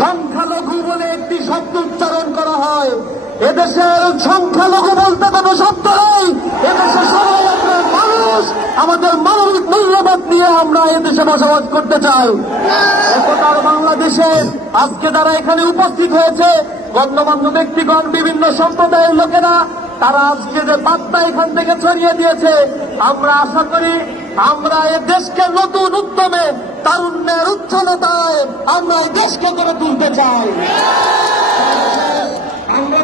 সংখ্যালঘু বলে একটি শব্দ উচ্চারণ করা হয়। এদেশের সংখ্যালঘু বলতে কোনো শব্দ নেই। এদেশে সবাই আমরা মানুষ। আমাদের মানবিক মূল্যবোধ নিয়ে আমরা এদেশে বসবাস করতে চাই। একতার বাংলাদেশে আজকে তারা এখানে উপস্থিত হয়েছে, গণ্যমান্য ব্যক্তিগণ, বিভিন্ন সম্প্রদায়ের লোকেরা, তারা আজকে যে বার্তা এখান থেকে ছড়িয়ে দিয়েছে, আমরা আশা করি আমরা এ দেশকে নতুন উদ্যমে তারুণ্যের উচ্ছলতায় আমরা এই দেশকে করে তুলতে চাই। আমরা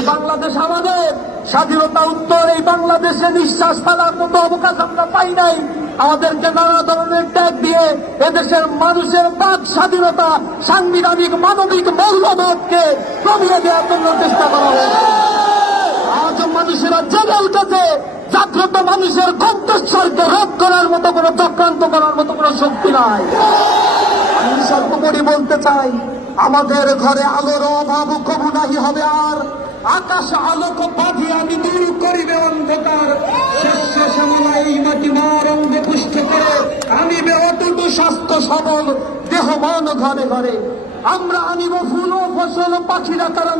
এই বাংলাদেশ আমাদের। স্বাধীনতা উত্তর এই বাংলাদেশে নিঃশ্বাস ফেলার মতো অবকাশ আমরা পাই নাই। আমাদেরকে নানা ধরনের ট্যাগ দিয়ে এদেশের মানুষের বাক স্বাধীনতা, সাংবিধানিক, মানবিক মূল্যবোধকে কমিয়ে দেওয়ার জন্য চেষ্টা করা হয়েছে। আজ মানুষেরা জেগে উঠেছে। জাগ্রত মানুষের কণ্ঠস্বরকে রোধ করার মতো কোনো চক্রান্ত করার মতো কোনো শক্তি নাই। আমি সর্বোপরি বলতে চাই, আমাদের ঘরে আলোর অভাব কবু নাহি হবে আর আকাশ আলোক বাঁধি, আমি দূর করিবে অন্ধকার। এই মাটি মার অঙ্গ পুষ্ট করে। অটুটু স্বাস্থ্য সবল ঘরে ঘরে। আমরা আনিব ফুল ফসল, পাখিরা তারা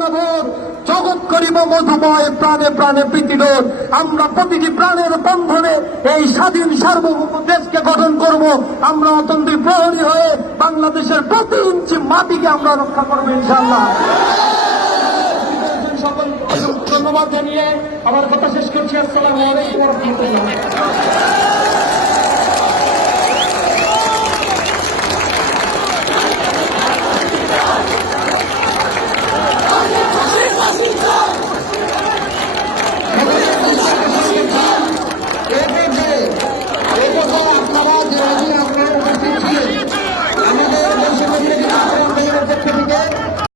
জগৎ করিব মধুময়, প্রাণে প্রাণে প্রীতিলোর আমরা প্রতিটি প্রাণের বন্ধনে এই স্বাধীন সার্বভৌম দেশকে গঠন করব। আমরা অতন্ত্রী প্রহরী হয়ে বাংলাদেশের প্রতি ইঞ্চি মাটিকে আমরা রক্ষা করব ইনশাল্লাহ সকল ধন্যবাদ জানিয়ে আমার কথা শেষ করছি। আসসালামু আলাইকুম। রাহমাতুল্লাহ